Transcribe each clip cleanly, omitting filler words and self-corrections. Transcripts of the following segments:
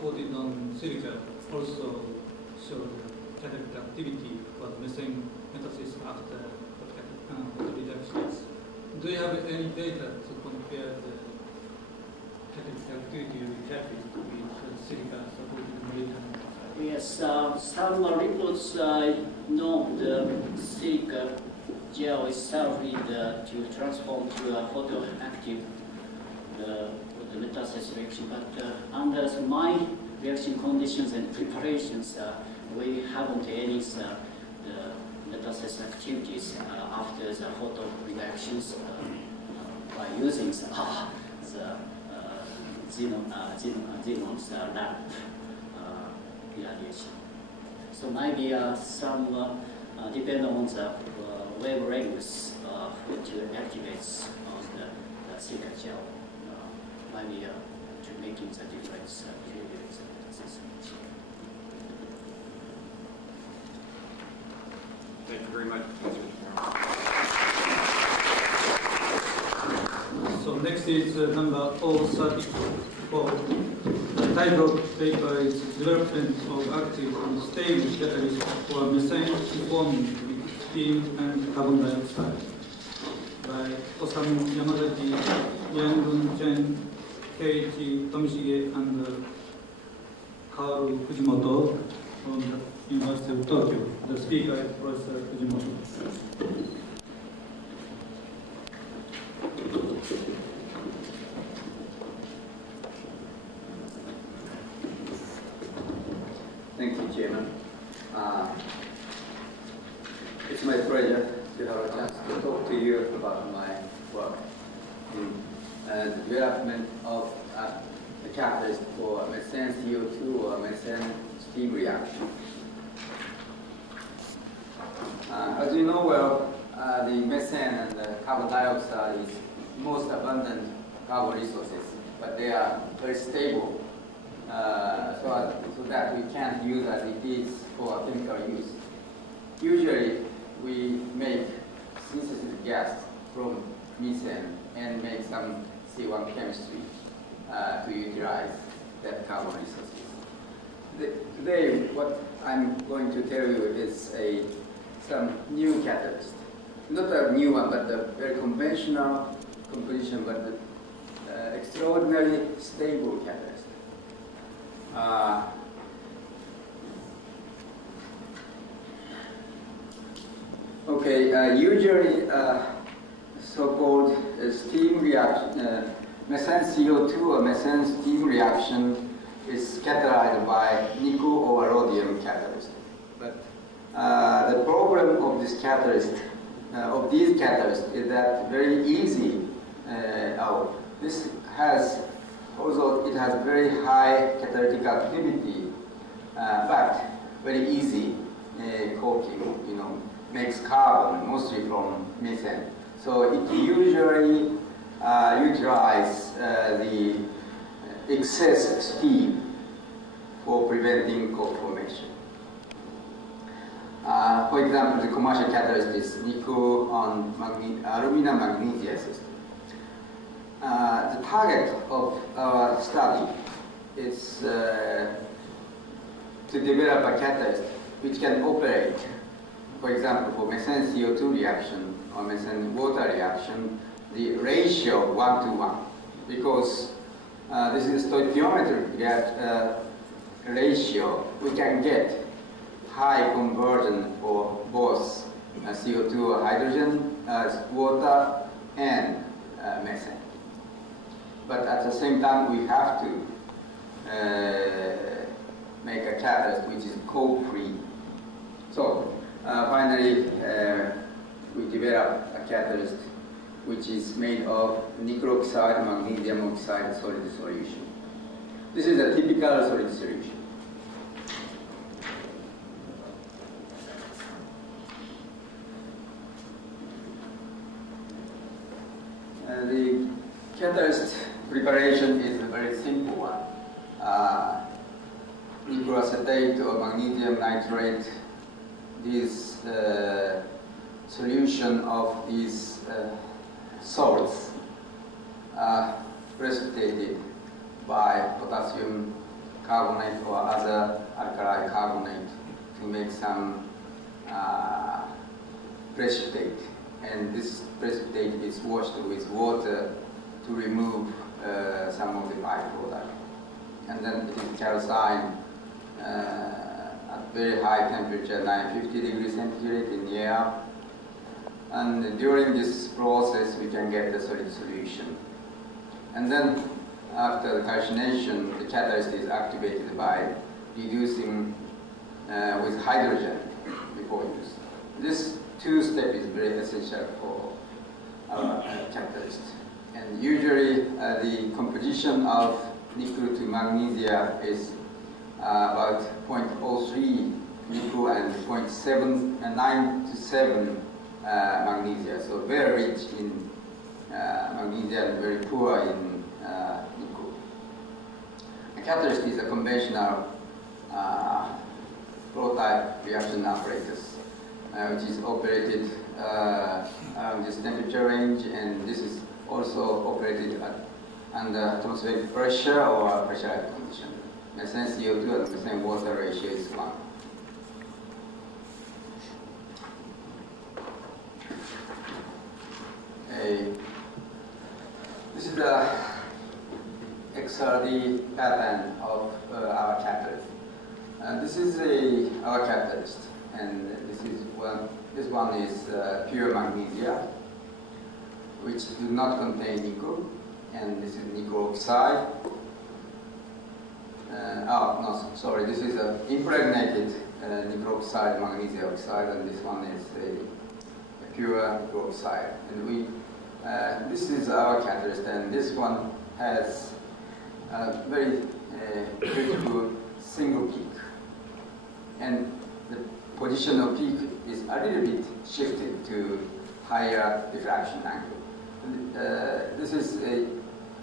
supported on silica also showed catalytic activity for methane metathesis after photo reductions. Do you have any data to compare the catalytic activity of the catalyst with silica supported methane? Yes, some reports know the silica gel itself need to transform to a photoactive the metathesis reaction, but under my reaction conditions and preparations, we haven't any the metathesis activities after the photo reactions by using the xenon's lamp irradiation. So maybe some depend on the wavelengths to activate the silica gel. Maybe to making the difference behavior in the metathesis. Thank you very much. So next is number 034. The title of the paper is Development of Active and Stable Catalyst for Methane Forming with Steam and Carbon Dioxide by Osamu Yamazaki, Yangun Chen, Keiichi Tomishige, and Kaoru Fujimoto from the University of Tokyo. The speaker is Professor Fujimoto. Thank you, Chairman. It's my pleasure to have a chance to talk to you about my work and the development of the catalyst for methane CO2 or methane steam reaction. As you know well, the methane and the carbon dioxide is most abundant carbon resources, but they are very stable, so that we can't use as it is for chemical use. Usually, we make synthesis gas from methane and make some C1 chemistry to utilize that carbon resources. Today, what I'm going to tell you is some new catalyst. Not a new one, but a very conventional composition, but extraordinarily stable catalyst. Usually so-called steam reaction, methane CO2 or methane steam reaction is catalyzed by nickel or rhodium catalyst. But the problem of this catalyst, of these catalysts, is that very easy out. This has, although it has very high catalytic activity, but very easy coating, makes carbon mostly from methane. So it usually utilizes the excess steam for preventing coke formation. For example, the commercial catalyst is nickel on aluminum magnesia system. The target of our study is to develop a catalyst which can operate, for example, for methane CO2 reaction or methane water reaction, the ratio 1:1, because this is stoichiometric ratio. We can get high conversion for both CO2 or hydrogen, water, and methane. But at the same time, we have to make a catalyst which is coke-free. So finally, we develop a catalyst which is made of nickel oxide, magnesium oxide solid solution. This is a typical solid solution. The catalyst preparation is a very simple one. Nickel acetate or magnesium nitrate, this solution of these salts are precipitated by potassium carbonate or other alkali carbonate to make some precipitate. And this precipitate is washed with water to remove some of the byproduct. And then it is calcined at very high temperature, 950 degrees centigrade in the air. And during this process, we can get the solid solution. And then after the calcination, the catalyst is activated by reducing with hydrogen before use. This two-step is very essential for our catalyst. And usually the composition of nickel to magnesia is about 0.03 nickel and 0.9 to 7 magnesia. So very rich in magnesia and very poor in nickel. A catalyst is a conventional prototype reaction apparatus, which is operated around this temperature range, and this is also operated under atmospheric pressure or pressurized condition. Methane CO2 and methane water ratio is 1. This is the XRD pattern of our catalyst. This is our catalyst, and this one is pure magnesia, which do not contain nickel, and this is nickel oxide. This is impregnated nickel oxide, magnesia oxide, and this one is a pure nickel oxide. And this is our catalyst, and this one has a very beautiful single peak. And the position of peak is a little bit shifted to higher diffraction angle. This is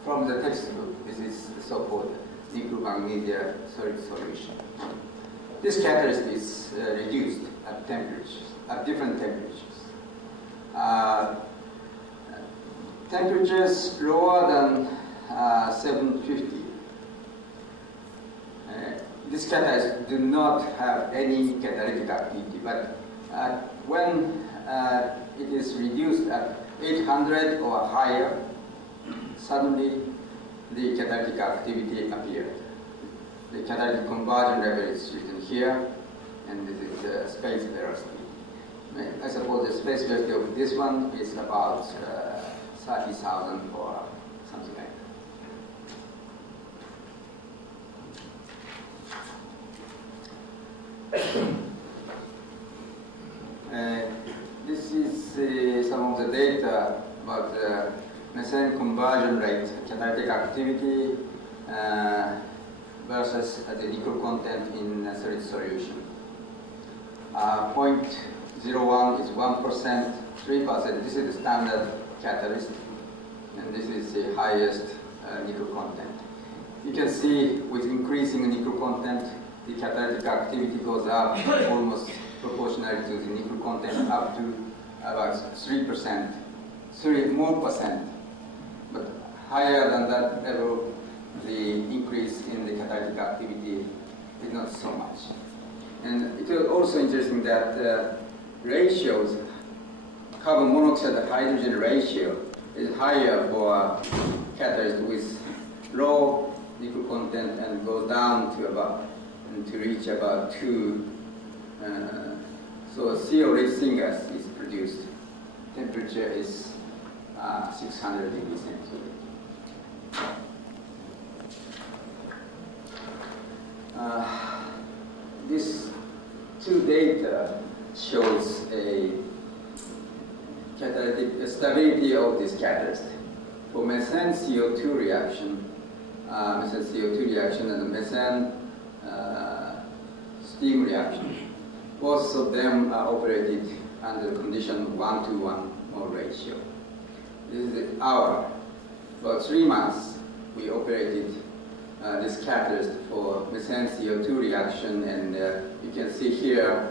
from the textbook. This is the so-called nickel magnesia solid solution. This catalyst is reduced at different temperatures. Temperatures lower than 750. This catalyst do not have any catalytic activity, but when it is reduced at 800 or higher, suddenly the catalytic activity appears. The catalytic conversion level is written here, and this is space velocity. I suppose the space velocity of this one is about 30,000 or something like that. This is some of the data about the methane conversion rate, catalytic activity versus the nickel content in a solid solution. 0.01 is 1%, 3%. This is the standard catalyst, and this is the highest nickel content. You can see with increasing nickel content, the catalytic activity goes up almost proportional to the nickel content, up to about 3%, 3 more percent. But higher than that level, the increase in the catalytic activity is not so much. And it is also interesting that ratios, carbon monoxide to hydrogen ratio is higher for catalysts with low nickel content and goes down to about to reach about 2. So CO-rich syngas is produced. Temperature is 600 degrees centigrade. This two data shows a catalytic stability of this catalyst. For methane CO2 reaction, and the methane steam reaction, both of them are operated under the condition 1-to-1 mole ratio. This is an hour. For 3 months, we operated this catalyst for methane CO2 reaction, and you can see here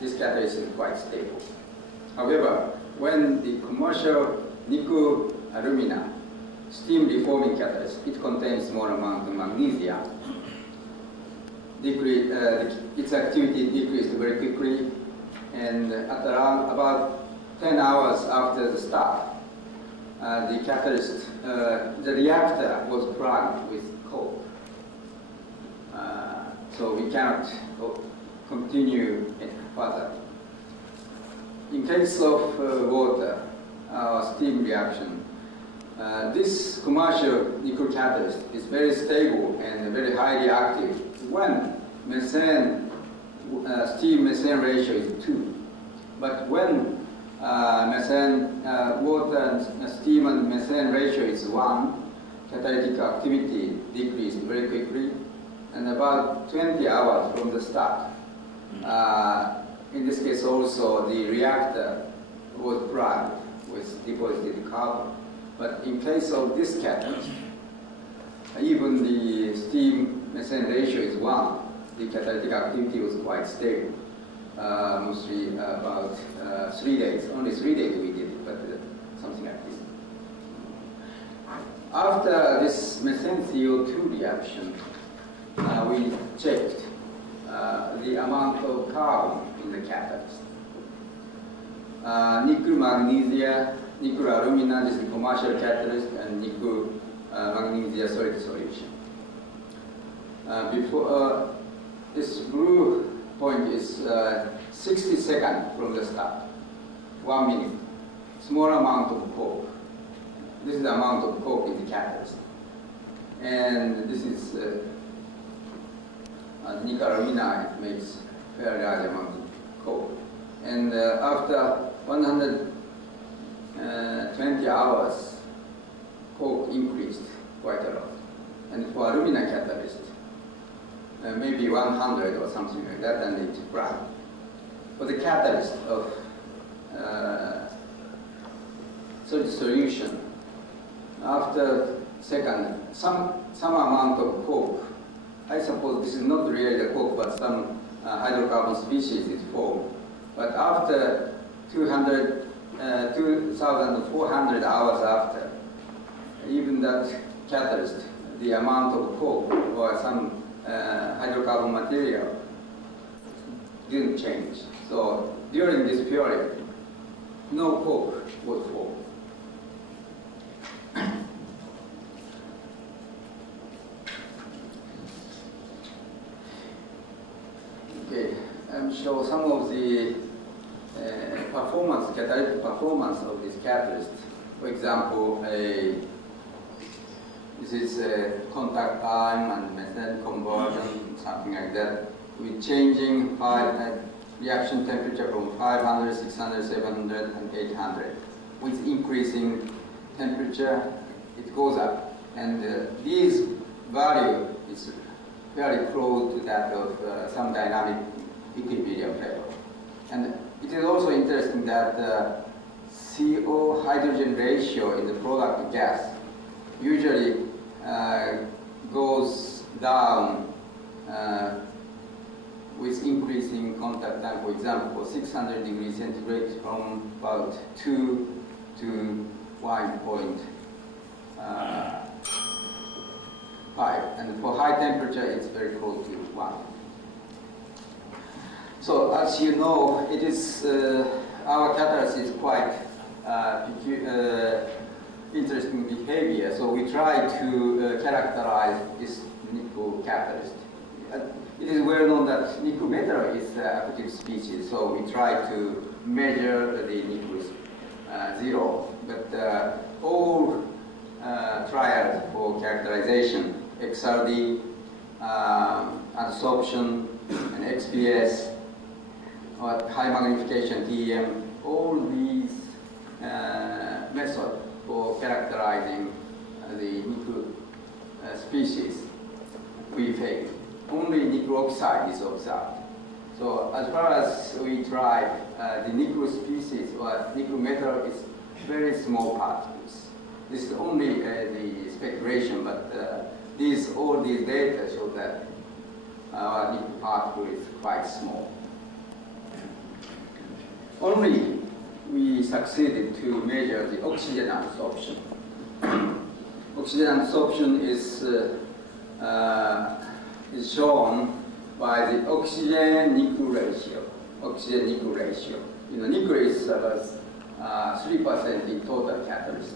this catalyst is quite stable. However, when the commercial nickel alumina steam reforming catalyst. It contains small amount of magnesia. Its activity decreased very quickly, and at around about 10 hours after the start, the catalyst, the reactor was plugged with coke. So we cannot continue further. In case of water, steam reaction, this commercial nickel catalyst is very stable and very highly active when methane, steam-methane ratio is 2. But when water and steam and methane ratio is 1, catalytic activity decreased very quickly, and about 20 hours from the start. In this case also, the reactor was plugged with deposited carbon. But in case of this catalyst, even the steam-methane ratio is 1. The catalytic activity was quite stable, mostly about 3 days. Only 3 days we did it, but something like this. After this methane CO2 reaction, we checked the amount of carbon in the catalyst. Nickel magnesia, nickel alumina, this is the commercial catalyst, and nickel magnesia solid solution. This blue point is 60 seconds from the start, 1 minute. Small amount of coke. This is the amount of coke in the catalyst. And this is nickel alumina, it makes a very large amount of coke. And after 120 hours, coke increased quite a lot. And for alumina catalyst, maybe 100 or something like that, and it's bright. For the catalyst of solid solution, after second, some amount of coke, I suppose this is not really the coke, but some hydrocarbon species is formed. But after 2,400 hours after, even that catalyst, the amount of coke or some hydrocarbon material didn't change. So during this period, no coke was formed. Okay, I'm sure some of the catalytic performance of this catalyst. For example, this is contact time and methane conversion, something like that, with changing reaction temperature from 500, 600, 700, and 800. With increasing temperature, it goes up. And this value is very close to that of some dynamic equilibrium level. And it is also interesting that CO hydrogen ratio in the product gas usually goes down with increasing contact time. For example, for 600 degrees centigrade from about 2 to 1.5. And for high temperature, it's very close to 1. So as you know, it is our catalyst is quite interesting behavior. So we try to characterize this nickel catalyst. It is well known that nickel metal is an active species, so we try to measure the nickel zero. But all trials for characterization, XRD, adsorption, and XPS, or high magnification TEM, all these methods for characterizing the nickel species, we fail. Only nickel oxide is observed. So as far as we try, the nickel species or nickel metal is very small particles. This is only the speculation, but all these data show that our nickel particle is quite small. Only we succeeded to measure the oxygen absorption. oxygen absorption is shown by the oxygen-nickel ratio. Oxygen-nickel ratio. Nickel is about 3% in total catalyst.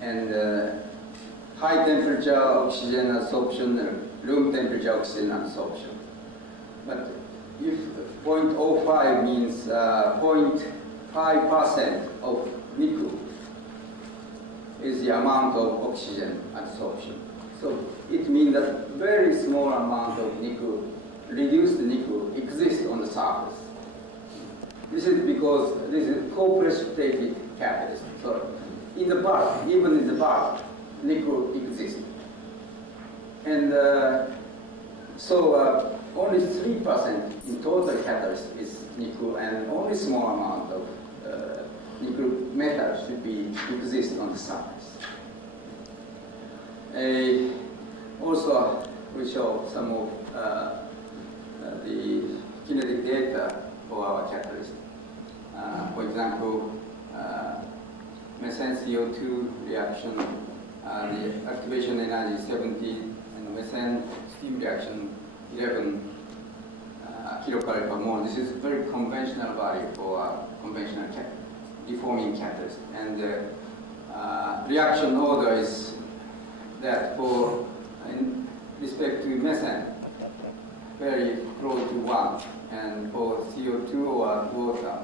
And high temperature oxygen absorption, room temperature oxygen absorption. But if 0.05 means 0.5% of nickel is the amount of oxygen absorption. So it means that very small amount of nickel, reduced nickel, exists on the surface. This is because this is co-precipitated catalyst. So in the bulk, even in the bulk, nickel exists. And only 3% in total catalyst is nickel, and only small amount of nickel metal should exist on the surface. Also, we show some of the kinetic data for our catalyst. For example, methane CO2 reaction, the activation energy 70, and methane steam reaction 11 kilocalorie per mole. This is very conventional value for conventional deforming catalyst. And the reaction order is that for in respect to methane, very close to 1, and for CO2 or water,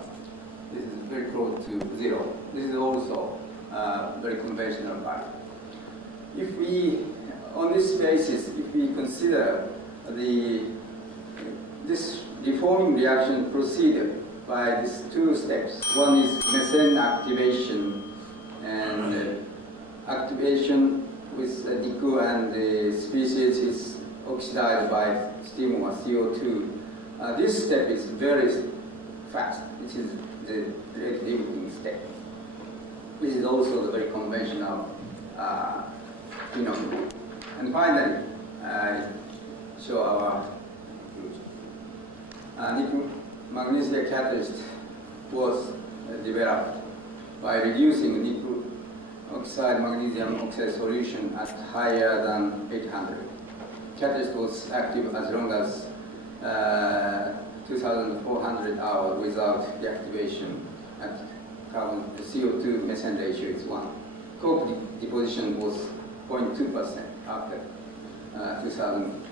this is very close to 0. This is also very conventional value. If we, on this basis, if we consider this deforming reaction proceeded by these 2 steps. One is methane activation, and activation with nickel, and the species is oxidized by steam or CO2. This step is very fast. It is the rate limiting step. This is also the very conventional phenomenon. And finally, I show our nickel magnesia catalyst was developed by reducing nickel oxide magnesium oxide solution at higher than 800. Catalyst was active as long as 2,400 hours without deactivation at carbon CO2 methane ratio is 1. Coke deposition was 0.2% after 2,000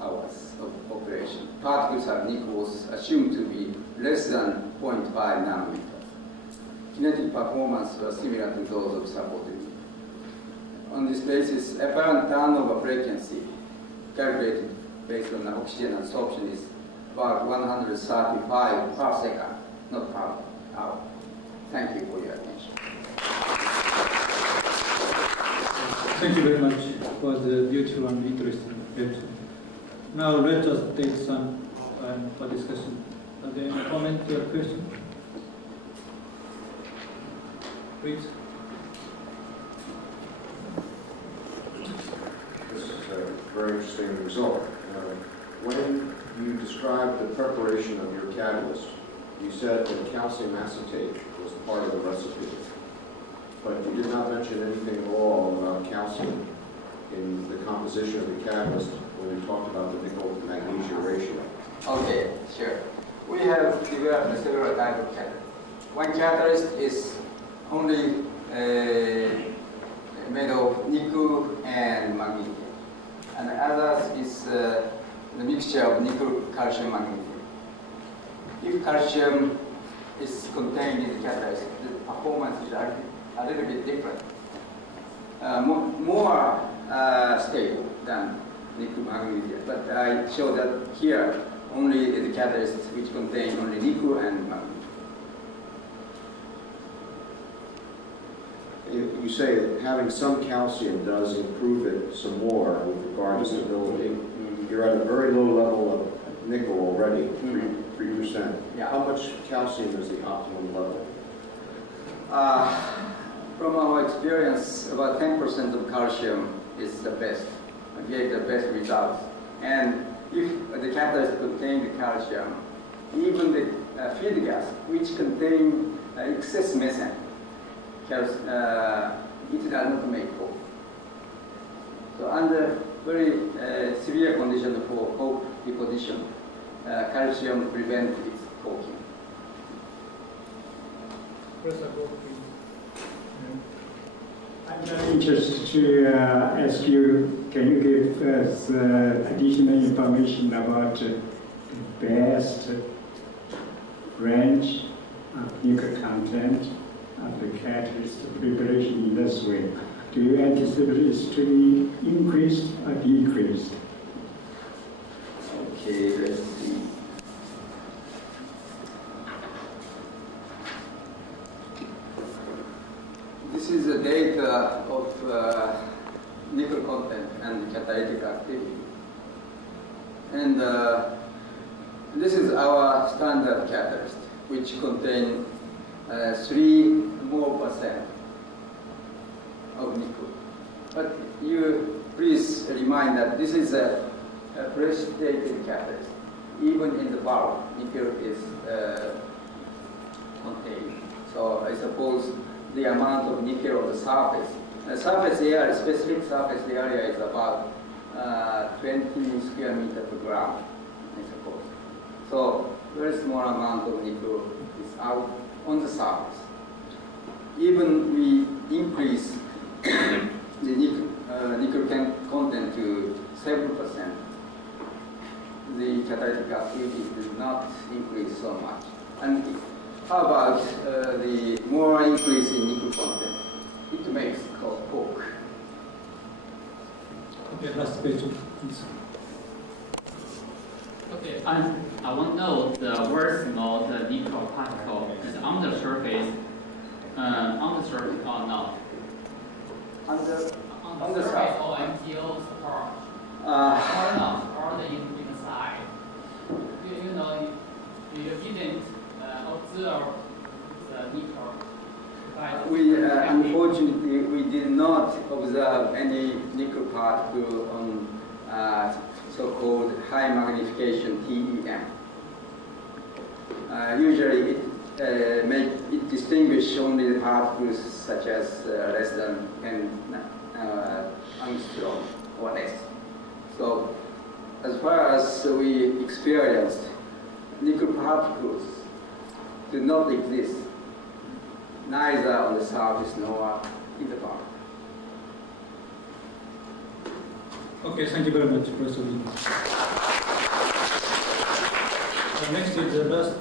hours of operation. Particles of nickel was assumed to be less than 0.5 nanometers. Kinetic performance was similar to those of supported nickel. On this basis, apparent turnover frequency calculated based on the oxygen absorption is about 135 per second, not per hour. Thank you for your attention. Thank you very much for the beautiful and interesting lecture. Now let us take some time for discussion. Are there any comments or questions? Please. This is a very interesting result. When you described the preparation of your catalyst, you said that calcium acetate was part of the recipe, but you did not mention anything at all about calcium in the composition of the catalyst when we talked about the nickel-magnesia ratio. Okay, sure. We have developed several types of catalysts. One catalyst is only made of nickel and magnesium, and the others is the mixture of nickel, calcium, magnesium. If calcium is contained in the catalyst, the performance is a little bit different. More stable than nickel, magnesium. But I show that here only the catalyst which contain only nickel and magnesium. You say that having some calcium does improve it some more with regard to stability. You're at a very low level of nickel already, 3%. Yeah. How much calcium is the optimum level? From our experience, about 10% of calcium is the best, gave the best results. And if the catalyst contains the calcium, even the feed gas, which contain excess methane, it does not make coke. So under very severe condition for coke deposition, calcium prevents its coking. I'm very interested to ask you, can you give us additional information about the best range of nickel content of the catalyst preparation in this way? Do you anticipate it to be increased or decreased? Okay, let's see. This is the data of nickel content and catalytic activity. And this is our standard catalyst, which contains 3% more of nickel. But you please remind that this is a precipitated catalyst. Even in the bulk, nickel is contained. So I suppose the amount of nickel on the surface area, specific surface area is about 20 square meters per gram, I suppose. So very small amount of nickel is out on the surface. Even we increase the nickel content to 7%, the catalytic activity does not increase so much. And how about the more increase in nickel content? It makes coke. Okay, last question, please. Okay, I want to know the where small the nickel particle is on the surface or not? On the surface surface. or MTO support? Uh, Or not? Or the inside? You know, you didn't observe the nickel. Unfortunately, we did not observe any nickel particle on so-called high magnification TEM. Usually, it distinguishes only the particles such as less than 10 angstrom or less. So, as far as we experienced, nickel particles do not exist, neither on the surface nor in the bulk. Okay, thank you very much, Professor Lee. Next is the last